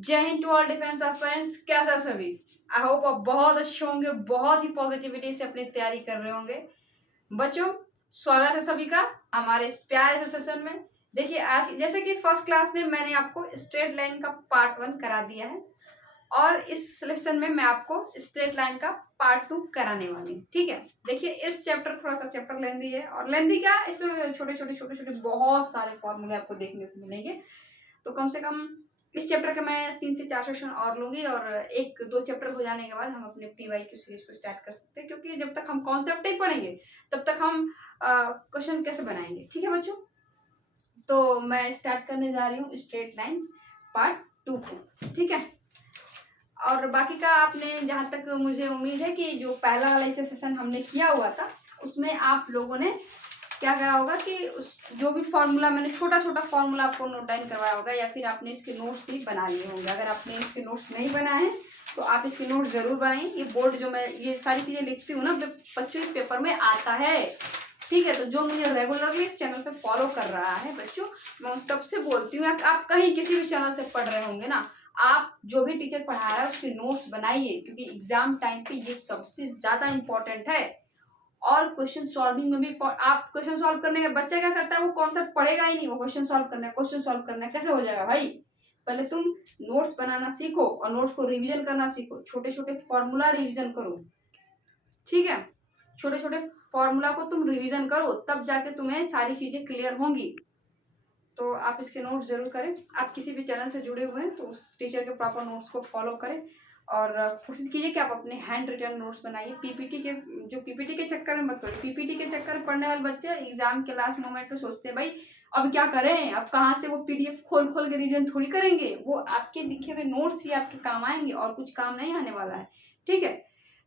जय हिंद to all defence aspirants. कैसा सभी? आई होप आप बहुत अच्छे होंगे, बहुत ही पॉजिटिविटी से अपनी तैयारी कर रहे होंगे। बच्चों, स्वागत है सभी का हमारे इस प्यारे से सेशन में। देखिए, आज जैसे कि फर्स्ट क्लास में मैंने आपको स्ट्रेट लाइन का पार्ट 1 करा दिया है और इस लेसन में मैं आपको स्ट्रेट लाइन का पार्ट 2 कराने वाली हूँ। ठीक है, देखिए इस चैप्टर थोड़ा सा चैप्टर लेंदी है और लेंदी क्या, इसमें छोटे छोटे बहुत सारे फॉर्मूले आपको देखने को मिलेंगे। तो कम से कम इस चैप्टर के मैं 3 से 4 सेशन और लूंगी और 1-2 चैप्टर हो जाने के बाद हम अपने PYQ सीरीज को स्टार्ट कर सकते हैं, क्योंकि जब तक हम कॉन्सेप्ट नहीं पढ़ेंगे तब तक हम क्वेश्चन कैसे बनाएंगे। ठीक है बच्चों, तो मैं स्टार्ट करने जा रही हूँ स्ट्रेट लाइन पार्ट 2 को। ठीक है, और बाकी का आपने, जहाँ तक मुझे उम्मीद है कि जो पहला वाला इसे सेशन हमने किया हुआ था उसमें आप लोगों ने क्या करा होगा कि उस जो भी फॉर्मूला मैंने छोटा छोटा फॉर्मूला आपको नोट डाउन करवाया होगा या फिर आपने इसके नोट्स भी बना लिए होंगे। अगर आपने इसके नोट्स नहीं बनाए हैं तो आप इसके नोट्स जरूर बनाइए। ये बोर्ड जो मैं ये सारी चीज़ें लिखती हूँ ना बच्चों, पेपर में आता है। ठीक है, तो जो मुझे रेगुलरली इस चैनल पे फॉलो कर रहा है बच्चों, मैं उस सबसे बोलती हूँ, आप कहीं किसी भी चैनल से पढ़ रहे होंगे ना, आप जो भी टीचर पढ़ा रहा है उसके नोट्स बनाइए, क्योंकि एग्जाम टाइम पे ये सबसे ज्यादा इंपॉर्टेंट है। और क्वेश्चन सॉल्विंग में भी आप क्वेश्चन सॉल्व करने का, बच्चा क्या करता है, वो कॉन्सेप्ट पढ़ेगा ही नहीं, वो क्वेश्चन सॉल्व करना है, कैसे हो जाएगा भाई? पहले तुम नोट्स बनाना सीखो और नोट्स को रिवीजन करना सीखो, छोटे छोटे फॉर्मूला रिवीजन करो। ठीक है, छोटे छोटे फॉर्मूला को तुम रिवीजन करो, तब जाके तुम्हें सारी चीजें क्लियर होंगी। तो आप इसके नोट्स जरूर करें। आप किसी भी चैनल से जुड़े हुए हैं तो उस टीचर के प्रॉपर नोट्स को फॉलो करें और कोशिश कीजिए कि आप अपने हैंड रिटन नोट्स बनाइए। पीपीटी के चक्कर में मत पड़िए। पीपीटी के चक्कर में पढ़ने वाले बच्चे एग्जाम के लास्ट मोमेंट पे सोचते हैं भाई अब क्या करें, अब कहाँ से वो PDF खोल खोल के रिवीजन थोड़ी करेंगे। वो आपके लिखे हुए नोट्स ही आपके काम आएंगे और कुछ काम नहीं आने वाला है। ठीक है,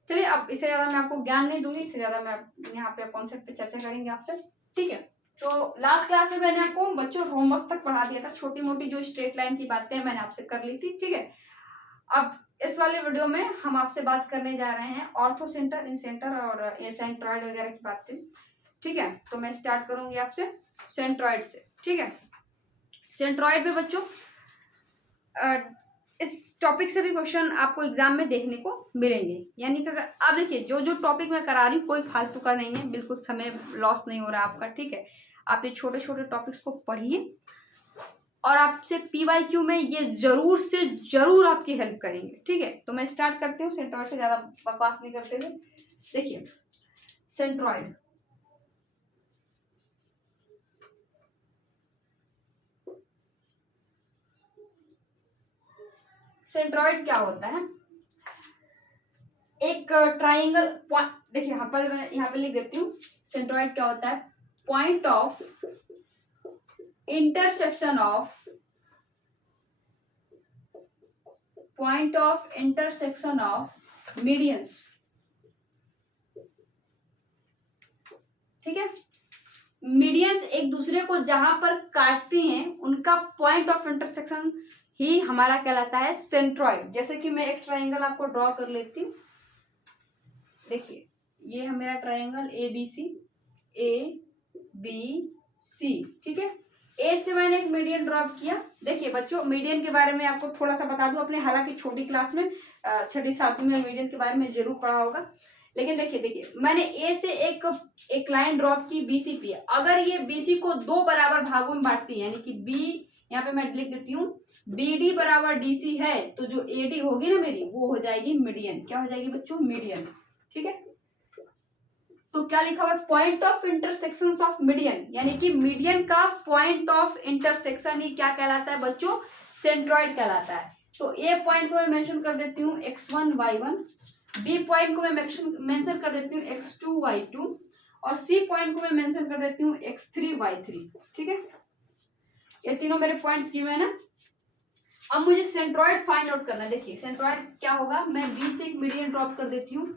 चलिए अब इससे ज़्यादा मैं आपको ज्ञान नहीं दूंगी, इससे ज़्यादा मैं यहाँ पे कॉन्सेप्ट पे चर्चा करेंगे आपसे। ठीक है, तो लास्ट क्लास में मैंने आपको बच्चों रोमबस तक पढ़ा दिया था, छोटी मोटी जो स्ट्रेट लाइन की बातें मैंने आपसे कर ली थी। ठीक है, अब इस वाले वीडियो में हम आपसे बात करने जा रहे हैं ऑर्थो सेंटर, इन सेंटर और सेंट्रॉइड वगैरह की बातें। ठीक है, तो मैं स्टार्ट करूंगी आपसे सेंट्रॉइड से। ठीक है, सेंट्रॉइड में बच्चों इस टॉपिक से भी क्वेश्चन आपको एग्जाम में देखने को मिलेंगे। यानी कि अगर आप देखिए जो जो टॉपिक मैं करा रही हूँ कोई फालतू का नहीं है, बिल्कुल समय लॉस नहीं हो रहा आपका। ठीक है, आप ये छोटे छोटे टॉपिक्स को पढ़िए और आपसे PYQ में ये जरूर से जरूर आपकी हेल्प करेंगे। ठीक है, तो मैं स्टार्ट करती हूँ सेंट्रॉइड से, ज़्यादा बकवास नहीं करते हुए। देखिए सेंट्रॉइड, सेंट्रॉइड क्या होता है? एक ट्राइंगल पॉइंट, देखिए यहाँ पे लिख देती हूँ। सेंट्रॉइड क्या होता है? Point of intersection of medians. ठीक है, मीडियंस एक दूसरे को जहां पर काटते हैं उनका पॉइंट ऑफ इंटरसेक्शन ही हमारा कहलाता है सेंट्रॉइड। जैसे कि मैं एक ट्राइंगल आपको ड्रॉ कर लेती हूँ। देखिए ये है मेरा ट्राइंगल ABC। ठीक है, ए से मैंने एक मीडियन ड्रॉ किया। देखिए बच्चों, मीडियन के बारे में आपको थोड़ा सा बता दूं, अपने हालांकि छोटी क्लास में 6ठी-7वीं में मीडियन के बारे में जरूर पढ़ा होगा, लेकिन देखिए मैंने ए से एक लाइन ड्रॉप की BC पे। अगर ये BC को 2 बराबर भागों में बांटती है, यानी कि B, यहाँ पे मैं लिख देती हूँ BD बराबर DC है, तो जो AD होगी ना मेरी, वो हो जाएगी मीडियन। क्या हो जाएगी बच्चों? मीडियन। ठीक है, तो क्या लिखा हुआ है? Point of intersection of median, यानी कि मीडियन का पॉइंट ऑफ इंटरसेक्शन ही क्या कहलाता है बच्चों? सेंट्रॉइड कहलाता है। तो ए पॉइंट को मैं मेंशन कर देती हूँ x1 y1, बी पॉइंट को मैं मेंशन कर देती हूँ x2 y2 और सी पॉइंट को मैं मेंशन कर देती हूँ x3 y3। ठीक है, ये तीनों मेरे पॉइंट्स गिवन है ना। अब मुझे सेंट्रॉइड फाइंड आउट करना है। देखिए सेंट्रॉइड क्या होगा, मैं बी से एक मीडियन ड्रॉप कर देती हूँ,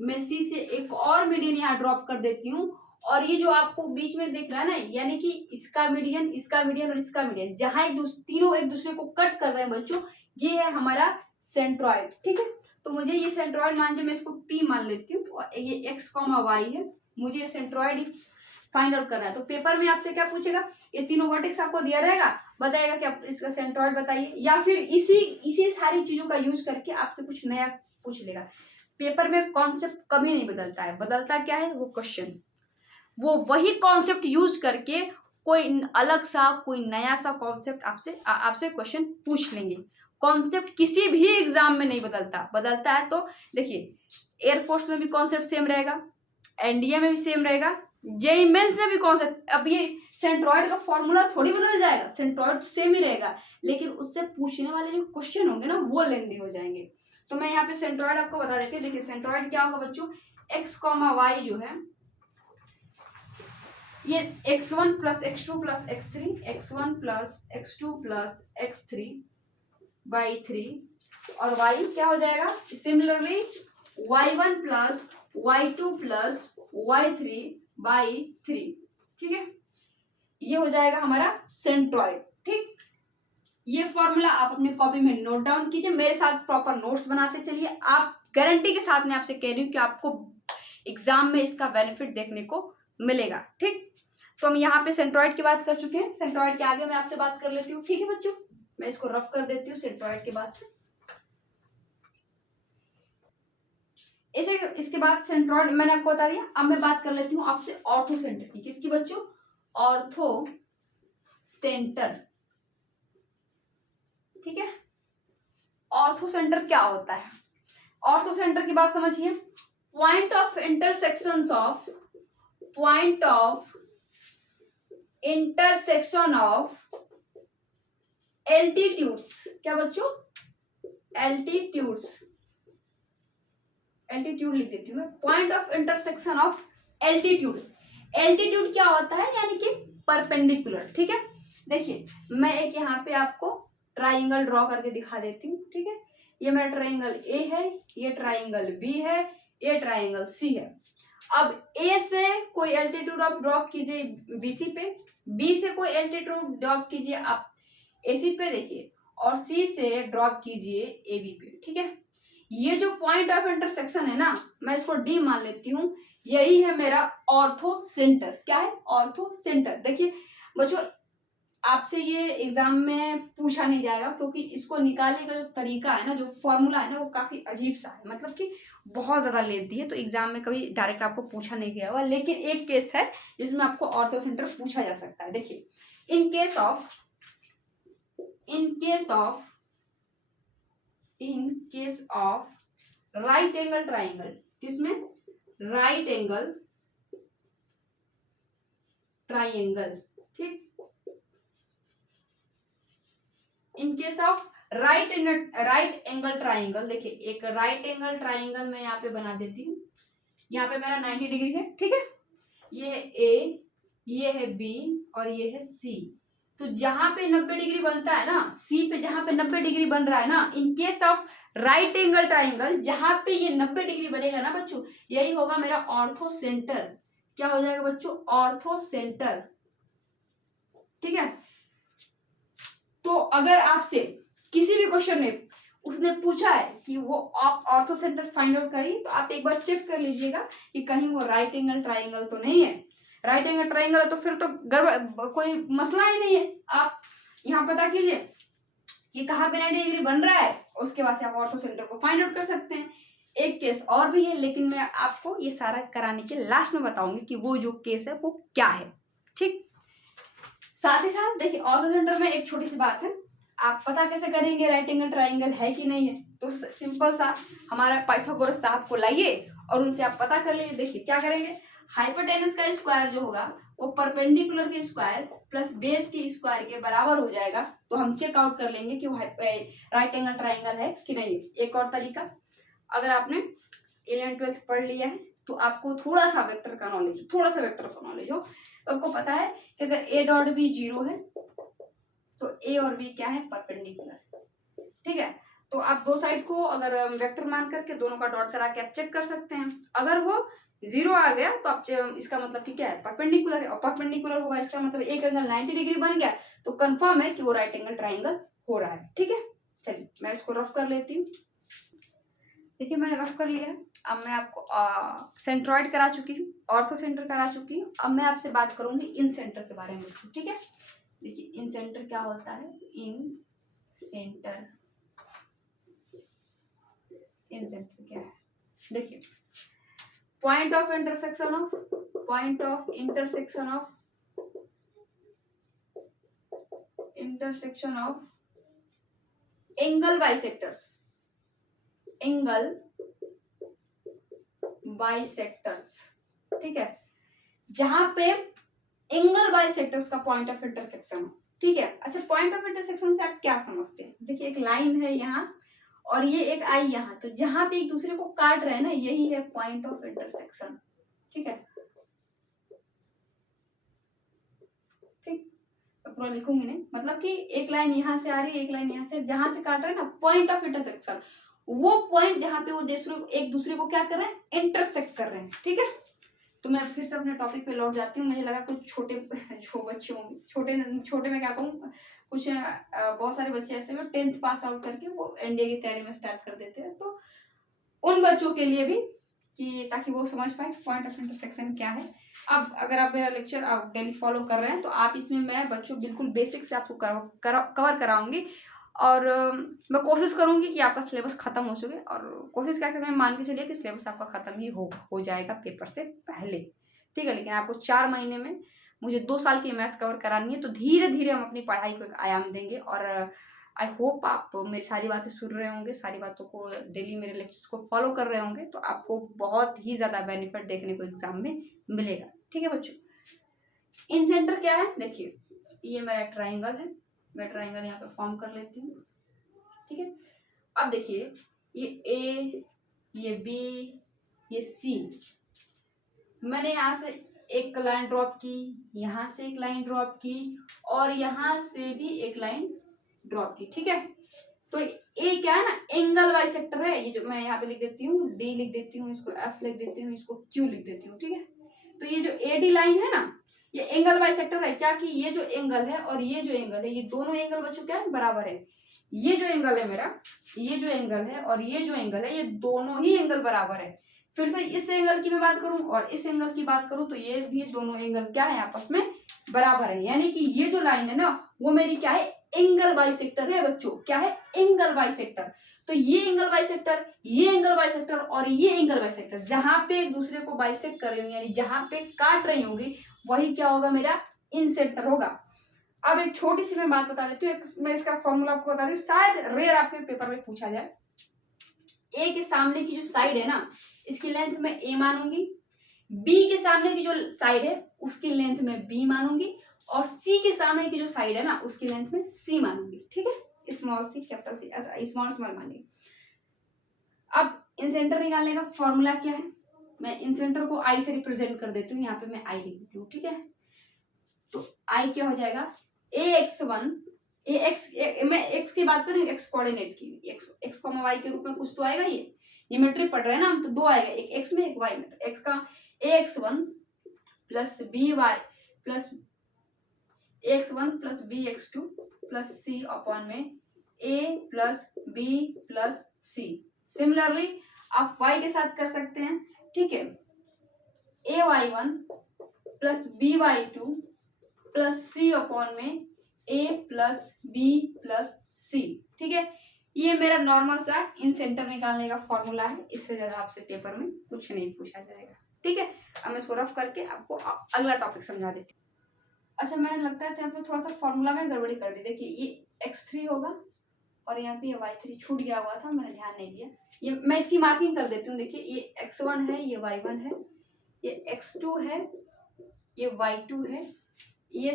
मैं सी से एक और मीडियन यहाँ ड्रॉप कर देती हूँ, और ये जो आपको बीच में दिख रहा है ना, यानी कि इसका मीडियन, इसका मीडियन और इसका मीडियन, जहां तीनों एक दूसरे को कट कर रहे हैं बच्चों, ये है हमारा सेंट्रॉइड। ठीक है, तो मुझे ये सेंट्रॉइड मान, मैं इसको P मान लेती हूँ और ये x, y है। मुझे सेंट्रॉइड फाइंड आउट करना है। तो पेपर में आपसे क्या पूछेगा, ये तीनों वर्टेक्स आपको दिया रहेगा, बताएगा कि आप इसका सेंट्रॉइड बताइए, या फिर इसी सारी चीजों का यूज करके आपसे कुछ नया पूछ लेगा। पेपर में कॉन्सेप्ट कभी नहीं बदलता है, बदलता क्या है, वो क्वेश्चन। वो वही कॉन्सेप्ट यूज करके कोई अलग सा कोई नया सा कॉन्सेप्ट आपसे क्वेश्चन पूछ लेंगे। कॉन्सेप्ट किसी भी एग्जाम में नहीं बदलता, बदलता है तो देखिए एयरफोर्स में भी कॉन्सेप्ट सेम रहेगा, एनडीए में भी सेम रहेगा, जेई मेंस में भी कॉन्सेप्ट। अब ये सेंट्रॉइड का फॉर्मूला थोड़ी बदल जाएगा, सेंट्रॉइड तो सेम ही रहेगा, लेकिन उससे पूछने वाले जो क्वेश्चन होंगे ना वो लेंदी हो जाएंगे। तो मैं यहाँ पे सेंट्रॉइड आपको बता देती हूँ। देखिए सेंट्रॉइड क्या होगा बच्चों, एक्स कॉमा वाई जो है ये x1 plus x2 plus x3, x1 plus x2 plus x3 by 3, और y क्या हो जाएगा, similarly y1 plus y2 plus y3 by 3। ठीक है, ये हो जाएगा हमारा सेंट्रॉइड। ठीक, ये फॉर्मूला आप अपनी कॉपी में नोट डाउन कीजिए, मेरे साथ प्रॉपर नोट्स बनाते चलिए। आप गारंटी के साथ मैं आपसे कह रही हूँ कि आपको एग्जाम में इसका बेनिफिट देखने को मिलेगा। ठीक, तो हम यहाँ पे सेंट्रॉइड की बात कर चुके हैं, सेंट्रॉइड के आगे मैं आपसे बात कर लेती हूँ। ठीक है बच्चों, मैं इसको रफ कर देती हूँ सेंट्रॉइड के बाद से। इसके बाद सेंट्रॉइड मैंने आपको बता दिया। अब मैं बात कर लेती हूँ आपसे ऑर्थो सेंटर की। किसकी बच्चों, ऑर्थो सेंटर। ठीक है, ऑर्थो सेंटर क्या होता है, ऑर्थो सेंटर की बात समझिए। Point of intersection of altitudes. क्या बच्चों, एल्टीट्यूड लिख देती हूँ मैं। Point of intersection of altitude. Altitude क्या होता है, यानी कि परपेंडिकुलर। ठीक है, देखिए मैं एक यहाँ पे आपको ट्राइंगल ड्रॉ करके दिखा देती हूँ। ठीक है, ये मेरा ट्राइंगल ए है, ये ट्राइंगल बी है, ये ट्राइंगल सी है। अब ए से कोई एल्टीट्यूड आप ड्रॉप कीजिए बीसी पे, बी से कोई एल्टीट्यूड ड्रॉप कीजिए आप एसी पे, देखिए, और सी से ड्रॉप कीजिए एबी पे। ठीक है, ये जो पॉइंट ऑफ इंटरसेक्शन है ना, मैं इसको डी मान लेती हूँ, यही है मेरा ऑर्थो सेंटर। क्या है, ऑर्थो सेंटर। देखिए बच्चों, आपसे ये एग्जाम में पूछा नहीं जाएगा, क्योंकि इसको निकालने का जो तरीका है ना, जो फॉर्मूला है ना, वो काफी अजीब सा है, मतलब कि बहुत ज्यादा लेंथी है, तो एग्जाम में कभी डायरेक्ट आपको पूछा नहीं गया होगा। लेकिन एक केस है जिसमें आपको ऑर्थो सेंटर पूछा जा सकता है। देखिए, in case of right angle triangle, किसमें, राइट एंगल ट्राइंगल। ठीक, in case of right angle triangle, देखिए एक राइट एंगल ट्राइंगल मैं यहाँ पे बना देती हूँ। यहाँ पे मेरा 90 डिग्री है। ठीक है, ये है ए, ये है बी, और ये है सी। तो जहां पे 90 डिग्री बनता है ना, सी पे जहां पे 90 डिग्री बन रहा है ना, in case of right angle triangle, जहां पे ये 90 डिग्री बनेगा ना बच्चों, यही होगा मेरा ऑर्थो सेंटर। क्या हो जाएगा बच्चों, ऑर्थो सेंटर। ठीक है, तो अगर आपसे किसी भी क्वेश्चन में उसने पूछा है कि वो आप ऑर्थो सेंटर फाइंड आउट करिए, तो आप एक बार चेक कर लीजिएगा कि कहीं वो राइट एंगल ट्राइंगल तो नहीं है। राइट एंगल ट्राइंगल है तो फिर तो कोई मसला ही नहीं है। आप यहाँ पता कीजिए कि कहाँ पे 90 डिग्री बन रहा है, उसके बाद से आप ऑर्थो सेंटर को फाइंड आउट कर सकते हैं। एक केस और भी है, लेकिन मैं आपको ये सारा कराने के लास्ट में बताऊंगी कि वो जो केस है वो क्या है। ठीक, साथ ही साथ देखिए ऑर्थो सेंटर में एक छोटी सी बात है, आप पता कैसे करेंगे राइट एंगल ट्राइंगल है कि नहीं है। तो सिंपल सा, हमारा पाइथागोरस साहब को लाइए और उनसे आप पता कर लीजिए। देखिए क्या करेंगे, हाइपोटेनस का स्क्वायर जो होगा वो परपेंडिकुलर के स्क्वायर प्लस बेस के स्क्वायर के बराबर हो जाएगा। तो हम चेक आउट कर लेंगे कि वो राइट एंगल ट्राइंगल है कि नहीं। एक और तरीका, अगर आपने 11th-12th पढ़ लिया है तो आपको थोड़ा सा वेक्टर का नॉलेज हो, तो आपको पता है कि अगर ए डॉट बी 0 है तो ए और बी क्या है, परपेंडिकुलर। ठीक है, तो आप दो साइड को अगर वेक्टर मान करके दोनों का डॉट करा के आप चेक कर सकते हैं। अगर वो 0 आ गया तो आप इसका मतलब कि क्या है, परपेंडिकुलर है, और परपेंडिकुलर होगा इसका मतलब एक एंगल 90 डिग्री बन गया, तो कंफर्म है कि वो राइट एंगल ट्राइंगल हो रहा है। ठीक है, चलिए मैं इसको रफ कर लेती हूँ। देखिए मैंने रफ कर लिया है। अब मैं आपको सेंट्रॉइड करा चुकी हूँ, ऑर्थो सेंटर करा चुकी हूँ। अब मैं आपसे बात करूंगी इन सेंटर के बारे में, ठीक है। देखिए इन सेंटर क्या होता है, इन सेंटर, इन सेंटर क्या है, देखिए point of intersection of, point of intersection of, intersection of angle bisectors, angle bisectors, ठीक है, जहां पे एंगल बाइसेक्टर्स का पॉइंट ऑफ इंटरसेक्शन हो, ठीक है। अच्छा पॉइंट ऑफ इंटरसेक्शन से आप क्या समझते हैं, देखिए एक लाइन है यहाँ और ये एक आई यहाँ, तो जहां पे एक दूसरे को काट रहे हैं ना, यही है पॉइंट ऑफ इंटरसेक्शन, ठीक है। ठीक, पूरा लिखूंगी नहीं, मतलब कि एक लाइन यहाँ से आ रही है, एक लाइन यहाँ से, जहां से काट रहे हैं ना, पॉइंट ऑफ इंटरसेक्शन, वो पॉइंट जहां पे वो एक दूसरे को क्या कर रहे हैं, इंटरसेक्ट कर रहे हैं, ठीक है। तो मैं फिर से अपने टॉपिक पे लौट जाती हूँ। मुझे लगा कुछ छोटे जो बच्चे होंगे, छोटे छोटे में क्या कहूँ, कुछ बहुत सारे बच्चे ऐसे में 10th पास आउट करके वो एनडीए की तैयारी में स्टार्ट कर देते हैं, तो उन बच्चों के लिए भी, कि ताकि वो समझ पाए पॉइंट ऑफ इंटरसेक्शन क्या है। अब अगर आप मेरा लेक्चर आप डेली फॉलो कर रहे हैं तो आप इसमें मैं बच्चों बिल्कुल बेसिक से आपको कवर कराऊंगी, और मैं कोशिश करूंगी कि आपका सिलेबस खत्म हो सके, और कोशिश क्या करें, मान के चलिए कि सिलेबस आपका खत्म ही हो जाएगा पेपर से पहले, ठीक है। लेकिन आपको 4 महीने में मुझे 2 साल की मैथ्स कवर करानी है, तो धीरे धीरे हम अपनी पढ़ाई को एक आयाम देंगे, और आई होप आप मेरी सारी बातें सुन रहे होंगे, सारी बातों को डेली मेरे लेक्चर्स को फॉलो कर रहे होंगे, तो आपको बहुत ही ज़्यादा बेनिफिट देखने को एग्जाम में मिलेगा, ठीक है बच्चों। इन सेंटर क्या है, देखिए ये मेरा एक ट्राइंगल है, मैं ट्राइंगल यहाँ पे फॉर्म कर लेती हूँ, ठीक है। अब देखिए ये ए, ये बी, ये सी, मैंने यहाँ से एक लाइन ड्रॉप की, यहाँ से एक लाइन ड्रॉप की, और यहाँ से भी एक लाइन ड्रॉप की, ठीक है। तो ए क्या है ना, एंगल बाइसेक्टर है, ये जो मैं यहाँ पे लिख देती हूँ, डी लिख देती हूँ, इसको एफ लिख देती हूँ, इसको क्यू लिख देती हूँ, ठीक है। तो ये जो ए डी लाइन है ना, ये एंगल बाइसेक्टर है, क्या कि ये जो एंगल है और ये जो एंगल है, ये दोनों एंगल बच्चों क्या है, बराबर है। ये जो एंगल है मेरा, ये जो एंगल है और ये जो एंगल है, ये दोनों ही एंगल बराबर है। फिर से इस एंगल की मैं बात करूं और इस एंगल की बात करूं, तो ये भी दोनों एंगल क्या है, आपस में बराबर है। यानी कि ये जो लाइन है ना, वो मेरी क्या है, एंगल बाइसेक्टर है बच्चों, क्या है, एंगल बाइसेक्टर। तो ये एंगल बाइसेक्टर, ये एंगल बाइसेक्टर और ये एंगल बाइसेक्टर, जहां पे एक दूसरे को बाइसेक्ट कर रही होंगी, यानी जहां पे काट रही होंगी, वही क्या होगा, मेरा इन सेंटर होगा। अब एक छोटी सी मैं बात बता देती हूँ, मैं इसका फॉर्मूला आपको बता दूं, शायद रेयर आपके पेपर में पूछा जाए। ए के सामने की जो साइड है ना, इसकी लेंथ में ए मानूंगी, बी के सामने की जो साइड है उसकी लेंथ में बी मानूंगी, और सी के सामने की जो साइड है ना, उसकी लेंथ में सी मानूंगी, ठीक है। Small C capital C, small small मानेंगे। अब इन सेंटर निकालने का फॉर्मूला क्या है, मैं इन सेंटर को आई से रिप्रेजेंट कर देती हूँ, यहाँ पे मैं आई लिख देती हूँ, ठीक है। तो आई क्या हो जाएगा, ax1, मैं एक्स की बात करें, एक्स कोऑर्डिनेट की, एक्स कॉमा वाई के रूप में कुछ तो आएगा, ये ज्योमेट्री पढ़ रहे हैं ना हम, तो 2 आएगा, एक एक्स में एक वाई में। तो एक्स का ax1 plus b y plus ax1 plus b x two plus c upon में a plus b plus c. Similarly आप y के साथ कर सकते हैं, ठीक है, ay1 plus b y two plus c upon में a plus b plus c, ठीक है। ये मेरा नॉर्मल सा इन सेंटर निकालने का फॉर्मूला है, इससे ज्यादा आपसे पेपर में कुछ नहीं पूछा जाएगा, ठीक है। अब मैं इसको रफ करके आपको अगला टॉपिक समझा देती हूँ। अच्छा, मैंने लगता है यहाँ पे थोड़ा सा फॉर्मूला में गड़बड़ी कर दी। देखिए ये x3 होगा और यहाँ पे ये y3 छूट गया हुआ था, मैंने ध्यान नहीं दिया। ये मैं इसकी मार्किंग कर देती हूँ। देखिए ये x1 है, ये y1 है, ये x2 है, ये y2 है, ये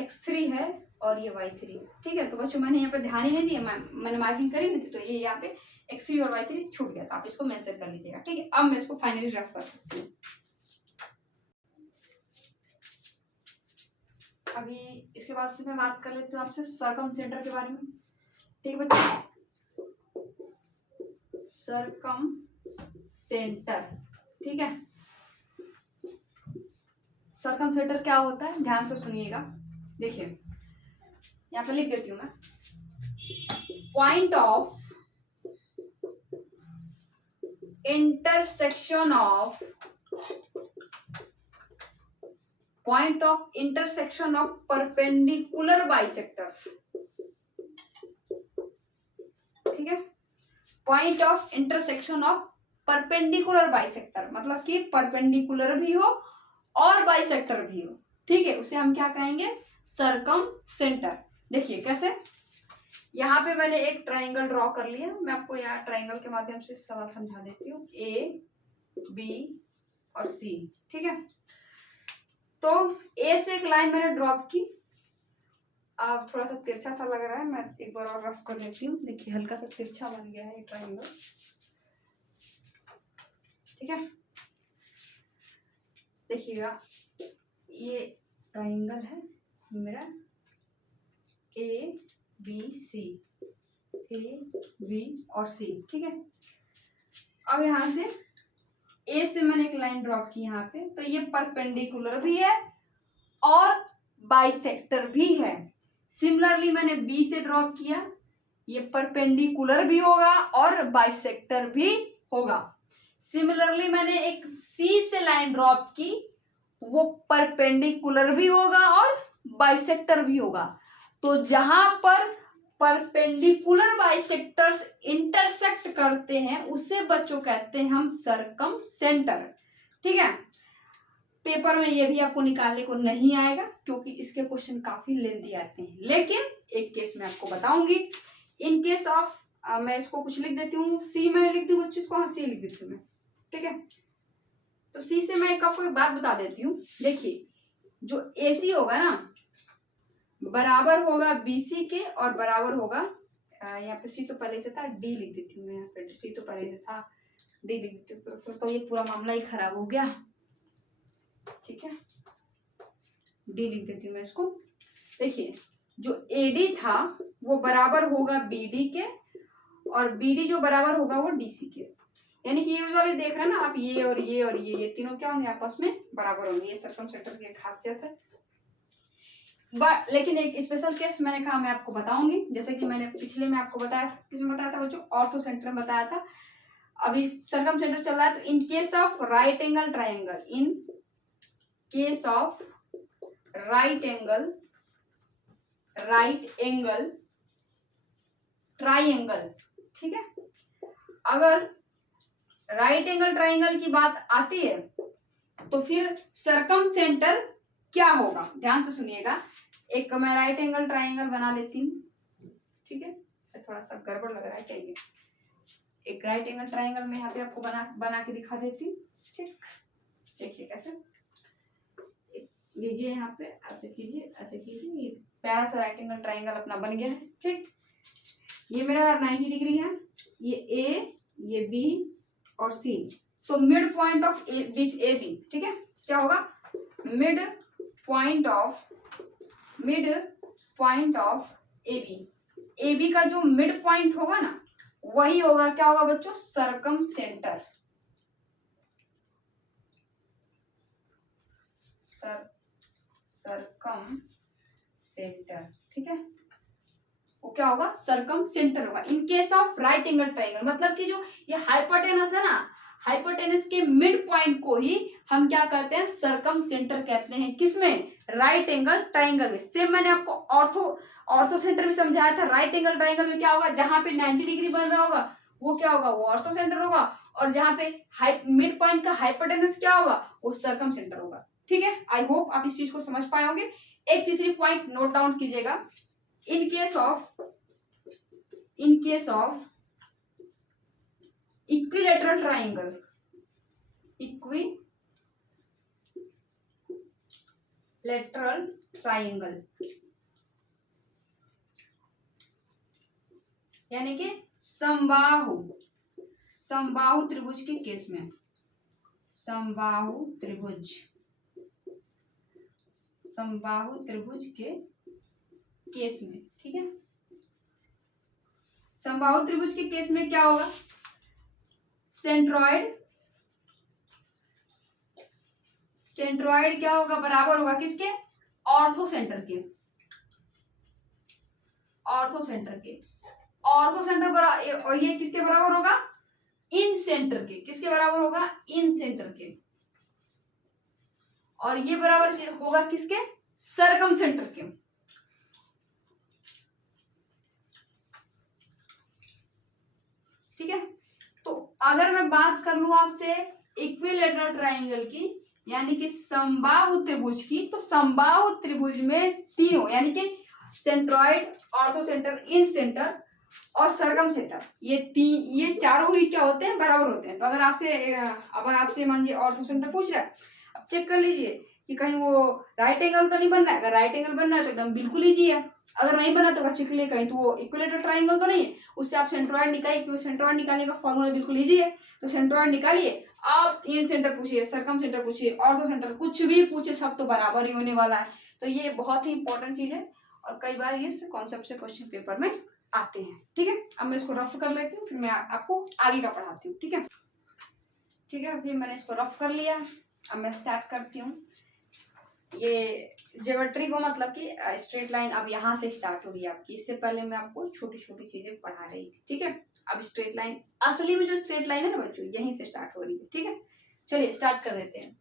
x3 है और ये y3, ठीक है। तो बच्चों मैंने यहाँ पे ध्यान ही नहीं दिया, मैंने मार्किंग करी नहीं थी, तो ये यहाँ पे x3 और y3 छूट गया, तो आप इसको मेंशन कर लीजिएगा, ठीक है। अब मैं इसको फाइनली रफ कर सकती हूँ। अभी इसके बाद से मैं बात कर लेती हूँ आपसे सर्कम सेंटर के बारे में, ठीक है बच्चों, सर्कम सेंटर, ठीक है। सर्कम सेंटर क्या होता है, ध्यान से सुनिएगा। देखिए यहाँ पे लिख देती हूँ मैं, point of intersection of point of intersection of perpendicular bisectors, ठीक है। Point of intersection of perpendicular bisector, मतलब कि परपेंडिकुलर भी हो और बाइसेक्टर भी हो, ठीक है, उसे हम क्या कहेंगे, सरकम सेंटर। देखिए कैसे, यहाँ पे मैंने एक ट्राइंगल ड्रॉ कर लिया, मैं आपको यहाँ ट्राइंगल के माध्यम से सवाल समझा देती हूँ, ए बी और सी, ठीक है। तो ए से एक लाइन मैंने ड्रॉप की, अब थोड़ा सा तिरछा सा लग रहा है, मैं एक बार और रफ कर लेती हूँ। देखिए हल्का सा तिरछा बन गया है ये ट्राइंगल, ठीक है। देखिएगा ये ट्राइंगल है मेरा, A B C, A B और सी, ठीक है। अब यहाँ से ए से मैंने एक लाइन ड्रॉ की यहाँ पे, तो ये परपेंडिकुलर भी है और बाइसेक्टर भी है। सिमिलरली मैंने बी से ड्रॉ किया, ये परपेंडिकुलर भी होगा और बाइसेक्टर भी होगा। सिमिलरली मैंने एक सी से लाइन ड्रॉप की, वो परपेंडिकुलर भी होगा और बाइसेक्टर भी होगा। तो जहां पर परपेंडिकुलर बाइसेक्टर्स इंटरसेक्ट करते हैं उसे बच्चों कहते हैं हम सरकम सेंटर, ठीक है। पेपर में ये भी आपको निकालने को नहीं आएगा क्योंकि इसके क्वेश्चन काफी लेंथी आते हैं, लेकिन एक केस में आपको बताऊंगी। इन केस ऑफ मैं इसको कुछ लिख देती हूँ, सी में लिख दूँ बच्चों इसको, हाँ सी लिख देती हूँ मैं, ठीक है। तो सी से मैं आपको एक बात बता देती हूँ। देखिए जो ए सी होगा ना, बराबर होगा बीसी के और बराबर होगा, यहाँ पे सी तो पहले से था, डी लिख देती हूँ मैं, यहाँ पे सी तो पहले से था, डी लिख देती हूँ, फिर तो ये पूरा मामला ही खराब हो गया, ठीक है। डी लिख देती हूँ मैं इसको। देखिए जो एडी था वो बराबर होगा बीडी के और बीडी जो बराबर होगा वो डीसी के, यानी कि ये वाले देख रहे हैं ना आप, ये और ये और ये तीनों क्या होंगे, आपस में बराबर होंगे। ये सरकम सेंटर की खासियत है। लेकिन एक स्पेशल केस मैंने कहा मैं आपको बताऊंगी, जैसे कि मैंने पिछले में आपको बताया था, किसमें बताया था बच्चों, ऑर्थो सेंटर में बताया था। अभी सरकम सेंटर चल रहा है, तो in case of right angle triangle, in case of right angle triangle, ठीक है। अगर राइट एंगल ट्राइंगल की बात आती है तो फिर सरकम सेंटर क्या होगा, ध्यान से सुनिएगा। एक मैं राइट एंगल ट्राइंगल बना लेती हूँ, ठीक है। थोड़ा सा गड़बड़ लग रहा है क्या, ये एक राइट एंगल ट्राइंगल में यहाँ पे आपको बना के दिखा देती हूँ, ठीक। देखिए कैसे, लीजिए यहाँ पे ऐसे कीजिए, ऐसे कीजिए, ये प्यारा सा राइट एंगल ट्राइंगल अपना बन गया है, ठीक। ये मेरा 90 डिग्री है, ये ए, ये बी और सी, तो mid point of this A B, ठीक है। क्या होगा, mid point of A B का जो मिड पॉइंट होगा ना, वही होगा, क्या होगा बच्चों, सरकम सेंटर, सरकम सेंटर, ठीक है। वो क्या होगा, सरकम सेंटर होगा in case of right angle triangle. मतलब कि जो ये हाइपोटेनस है ना, हाइपोटेनस के मिड पॉइंट को ही हम क्या कहते हैं, सरकम सेंटर कहते हैं। किसमें, राइट एंगल ट्राइंगल में। सेम मैंने आपको ऑर्थो सेंटर भी समझाया था। राइट एंगल ट्राइंगल में क्या होगा, जहां पे 90 डिग्री बन रहा होगा वो क्या होगा, वो ऑर्थो सेंटर होगा, और जहां पे मिड पॉइंट का हाइपोटेनस क्या होगा, वो सरकम सेंटर होगा, ठीक है। आई होप आप इस चीज को समझ पाए होंगे। एक तीसरी पॉइंट नोट डाउन कीजिएगा, in case of equilateral triangle, equilateral triangle यानी कि समबाहु त्रिभुज के केस में, समबाहु त्रिभुज के केस में, ठीक है। समबाहु त्रिभुज के केस में क्या होगा, सेंट्रॉइड क्या होगा, बराबर होगा किसके, ऑर्थो सेंटर के, और ये किसके बराबर होगा, इन सेंटर के, किसके बराबर होगा, इन सेंटर के, और ये बराबर होगा किसके, सरकम सेंटर के। ठीक है, तो अगर मैं बात कर लूं आपसे इक्विलेटरल ट्राइंगल की, यानी कि समबाहु त्रिभुज की, तो समबाहु त्रिभुज में तीनों यानी कि सेंट्रॉइड, ऑर्थो सेंटर, इन सेंटर और सरकम सेंटर, ये चारों ही क्या होते हैं, बराबर होते हैं। तो अगर आपसे मान लीजिए ऑर्थो सेंटर पूछ रहा है, अब चेक कर लीजिए कि कहीं वो राइट एंगल तो नहीं बन रहा है। अगर राइट एंगल बन रहा है तो एकदम बिल्कुल ईजी है, अगर नहीं बना तो चेक लिए कहीं तो वो इक्विलेटरल ट्राइंगल तो नहीं है, उससे आप सेंट्रॉइड निकालिए, क्योंकि सेंट्रॉइड निकालने का फॉर्मूला बिल्कुल ईजी है। तो सेंट्रॉइड निकालिए, आप इन सेंटर पूछिए, सरकम सेंटर पूछिए, ऑर्थो सेंटर, कुछ भी पूछे, सब तो बराबर ही होने वाला है। तो ये बहुत ही इंपॉर्टेंट चीज है और कई बार ये कॉन्सेप्ट से क्वेश्चन पेपर में आते हैं। ठीक है, अब मैं इसको रफ कर लेती हूँ, फिर मैं आपको आगे का पढ़ाती हूँ। ठीक है, ठीक है, अभी मैंने इसको रफ कर लिया, अब मैं स्टार्ट करती हूँ। ये ज्योमेट्री को मतलब कि स्ट्रेट लाइन अब यहाँ से स्टार्ट होगी आपकी, इससे पहले मैं आपको छोटी छोटी चीजें पढ़ा रही थी। ठीक है, अब स्ट्रेट लाइन, असली में जो स्ट्रेट लाइन है ना बच्चों, यहीं से स्टार्ट हो रही है। ठीक है, चलिए स्टार्ट कर देते हैं।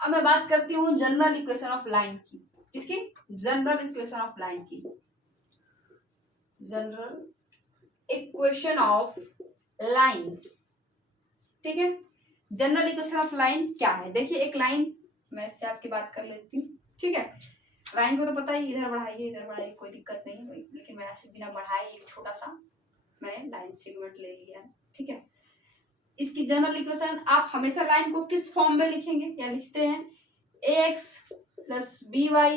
अब मैं बात करती हूँ जनरल इक्वेशन ऑफ लाइन की, किसकी, जनरल इक्वेशन ऑफ लाइन की, जनरल इक्वेशन ऑफ लाइन। ठीक है, जनरल इक्वेशन ऑफ लाइन क्या है, देखिए एक लाइन, मैं इससे आपकी बात कर लेती हूँ। ठीक है, लाइन को तो पता ही, इधर बढ़ाइए, कोई दिक्कत नहीं है, लेकिन मैं ऐसे बिना बढ़ाए एक छोटा सा मैंने लाइन सेगमेंट ले लिया है। ठीक है, इसकी जनरल इक्वेशन आप हमेशा लाइन को किस फॉर्म में लिखेंगे, या लिखते हैं ax plus by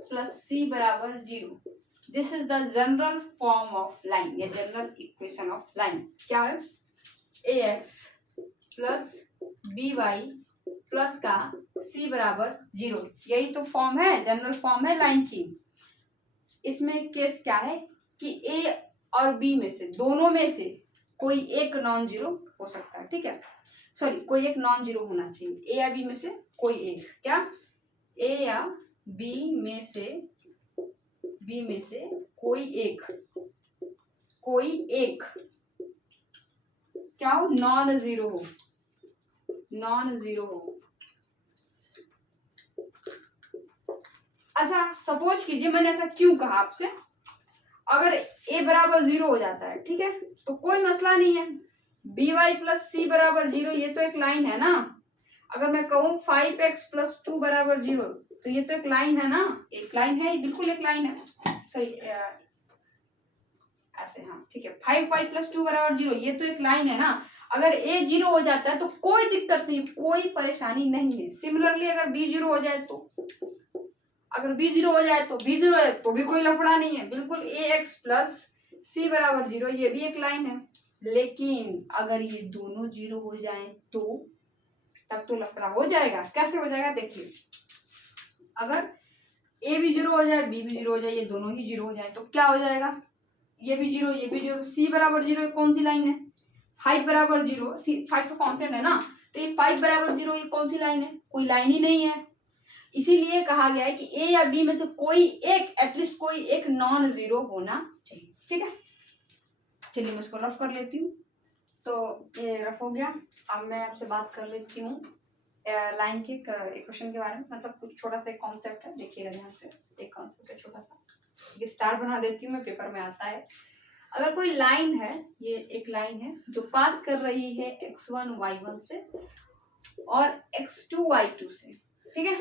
plus c बराबर 0। This is the general form of line या जनरल इक्वेशन ऑफ लाइन। क्या है, ax प्लस by प्लस का c बराबर 0, यही तो फॉर्म है, जनरल फॉर्म है लाइन की। इसमें केस क्या है कि a और b में से, दोनों में से कोई एक नॉन जीरो हो सकता है। ठीक है, सॉरी, कोई एक नॉन जीरो होना चाहिए, a या b में से कोई एक, क्या, a या b में से कोई एक क्या हो, नॉन जीरो हो। अच्छा, सपोज कीजिए, मैंने ऐसा क्यों कहा आपसे, अगर a बराबर 0 हो जाता है, ठीक है, तो कोई मसला नहीं है, by प्लस c बराबर 0, ये तो एक लाइन है ना। अगर मैं कहूँ 5x प्लस 2 बराबर 0, तो ये तो एक लाइन है ना, एक लाइन है, बिल्कुल एक लाइन है, सॉरी ऐसे, हाँ ठीक है, 5y प्लस 2 बराबर 0, ये तो एक लाइन है ना। अगर a 0 हो जाता है तो कोई दिक्कत नहीं, कोई परेशानी नहीं है। सिमिलरली अगर b 0 हो जाए तो, अगर b 0 हो जाए तो b 0 है तो भी कोई लफड़ा नहीं है, बिल्कुल ax प्लस c बराबर 0, ये भी एक लाइन है। लेकिन अगर ये दोनों 0 हो जाए तो तब तो लफड़ा हो जाएगा। कैसे हो जाएगा, देखिए, अगर a भी 0 हो जाए, b भी 0 हो जाए, ये दोनों ही 0 हो जाए तो क्या हो जाएगा, ये भी 0, ये भी 0, c बराबर 0 कौन सी लाइन है, 5 बराबर 0, 5 तो कॉन्स्टेंट है ना, तो ये 5 बराबर 0 ये कौन सी लाइन है, कोई लाइन ही नहीं है। इसीलिए कहा गया है कि ए या बी में से कोई एक, एटलीस्ट कोई एक नॉन जीरो होना चाहिए। ठीक है, चलिए मैं इसको रफ कर लेती हूँ। तो ये रफ हो गया। अब मैं आपसे बात कर लेती हूँ लाइन के इक्वेशन के बारे में, मतलब कुछ छोटा सा एक कॉन्सेप्ट है, देखिएगा ध्यान से, एक कॉन्सेप्ट है छोटा सा, ये स्टार बना देती हूँ मैं, पेपर में आता है। अगर कोई लाइन है, ये एक लाइन है जो पास कर रही है x1 y1 से और x2 y2 से, ठीक है,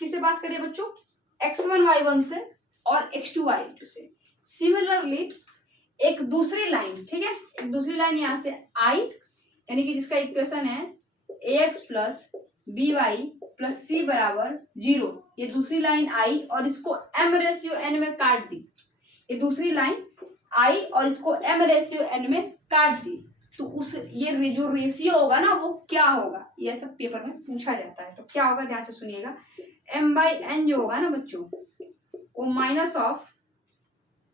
किसे पास करिए बच्चों, x1 y1 से और x2 y2 से। सिमिलरली एक दूसरी लाइन, ठीक है, एक दूसरी लाइन यहाँ से i, यानी कि जिसका इक्वेशन है ax plus by plus c बराबर 0, ये दूसरी लाइन i और इसको m रेशियो n में काट दी, ये दूसरी लाइन i और इसको m रेशियो n में काट दी, तो उस ये जो रेशियो होगा ना वो क्या होगा, ये सब पेपर में पूछा जाता है। तो क्या होगा, ध्यान से सुनिएगा, m/n जो होगा ना बच्चों, वो माइनस ऑफ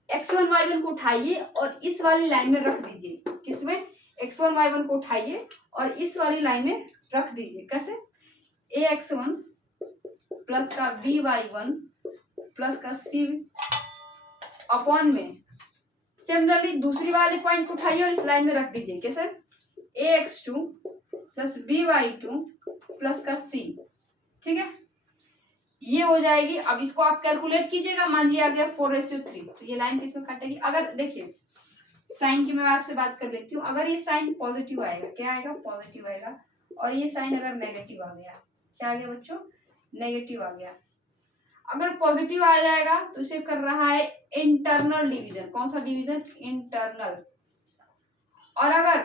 x1 y1 को उठाइए और इस वाली लाइन में रख दीजिए। किसमें, x1 y1 को उठाइए और इस वाली लाइन में रख दीजिए। कैसे, ax1 प्लस का by1 प्लस का c अपॉन में, सिमिलरली दूसरी वाली पॉइंट को उठाइए और इस लाइन में रख दीजिए। कैसे, ax2 प्लस by2 प्लस का c, ठीक है, ये हो जाएगी। अब इसको आप कैलकुलेट कीजिएगा, मान लीजिए आ गया 4:3, तो ये लाइन किसमें कटेगी? अगर देखिए साइन की मैं आपसे बात कर लेती हूँ, अगर ये साइन पॉजिटिव आएगा, क्या आएगा? पॉजिटिव आएगा, और ये साइन अगर नेगेटिव आ गया, क्या आ गया बच्चों? नेगेटिव आ गया। अगर पॉजिटिव आ जाएगा तो इसे कर रहा है इंटरनल डिवीजन। कौन सा डिवीजन? इंटरनल। और अगर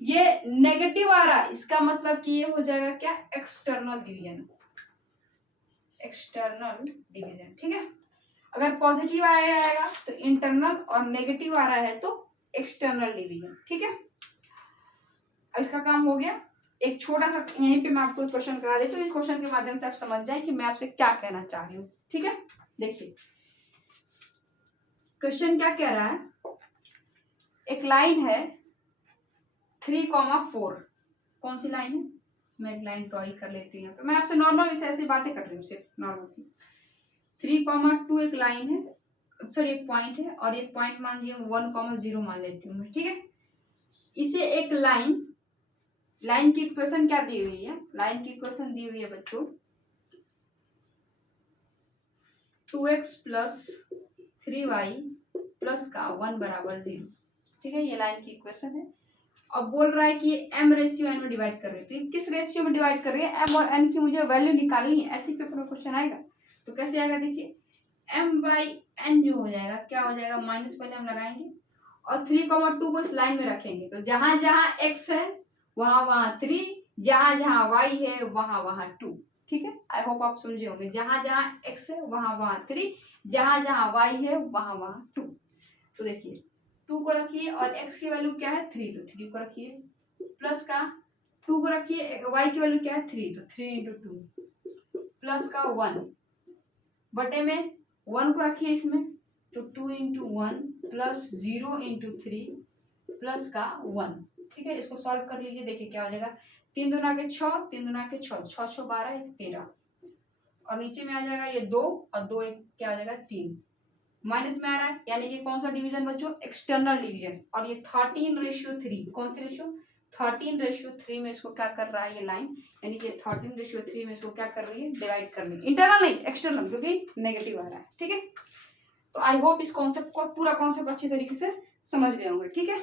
ये नेगेटिव आ रहा है, इसका मतलब कि ये हो जाएगा क्या? External division. एक्सटर्नल डिवीजन, ठीक है। अगर पॉजिटिव आएगा तो इंटरनल, और नेगेटिव आ रहा है तो एक्सटर्नल डिवीजन, ठीक है। अब इसका काम हो गया। एक छोटा सा यहीं पे मैं आपको क्वेश्चन करा देती हूँ, इस क्वेश्चन के माध्यम से आप समझ जाए कि मैं आपसे क्या कहना चाह रही हूँ, ठीक है। देखिए क्वेश्चन क्या कह रहा है, एक लाइन है 3,4। कौन सी लाइन है? मैं एक लाइन ड्रॉ कर लेती हूँ, मैं आपसे नॉर्मल विषय ऐसी बातें कर रही हूँ, सिर्फ नॉर्मल सी। 3,2 एक लाइन है, फिर एक पॉइंट है, और एक पॉइंट मान लीजिए 1,0 मान लेती हूँ मैं, ठीक है। इसे एक लाइन की इक्वेशन क्या दी हुई है? लाइन की इक्वेशन दी हुई है बच्चों 2x प्लस 3y प्लस का 1 बराबर 0, ठीक है। ये लाइन की इक्वेशन है। अब बोल रहा है कि m रेशियो n में डिवाइड कर रही है, तो ये किस रेशियो में डिवाइड कर रही है? m और n की मुझे वैल्यू निकालनी है, ऐसे पेपर में क्वेश्चन आएगा। तो कैसे आएगा? देखिए m/n जो हो जाएगा, क्या हो जाएगा? माइनस पहले हम लगाएंगे, और 3,2 को इस लाइन में रखेंगे, तो जहां जहां x है वहां वहां 3, जहां जहां y है वहां वहां 2, ठीक है। आई होप आप समझे होंगे, जहां जहां x है वहां वहां 3, जहां जहां y है वहां वहां 2। तो देखिए 2 को रखिए, और x की वैल्यू क्या है? 3, तो 3 को रखिए, प्लस का 2 को रखिए, y की वैल्यू क्या है? 3, तो 3 इंटू 2 प्लस का 1 बटे में 1 को रखिए इसमें, तो 2 इंटू 1 प्लस 0 इंटू 3 प्लस का 1, ठीक है। इसको सॉल्व कर लीजिए, देखिए क्या हो जाएगा। 3 दूना के 6, 3 दूना के 6, 6 6 12, 13, और नीचे में आ जाएगा ये 2, और 2 एक क्या हो जाएगा? 3, माइनस में आ रहा है, यानी कि कौन सा डिवीजन बच्चों? External division. और ये 13:3, कौन सी रेशियो? 13:3 में इसको क्या कर रहा है ये लाइन, यानी कि 13:3 में इसको क्या कर रही है? डिवाइड कर रही है। इंटरनल नहीं, एक्सटर्नल, क्योंकि नेगेटिव आ रहा है, ठीक है। तो आई होप इस कॉन्सेप्ट को, पूरा कॉन्सेप्ट अच्छी तरीके से समझ गए होंगे, ठीक है।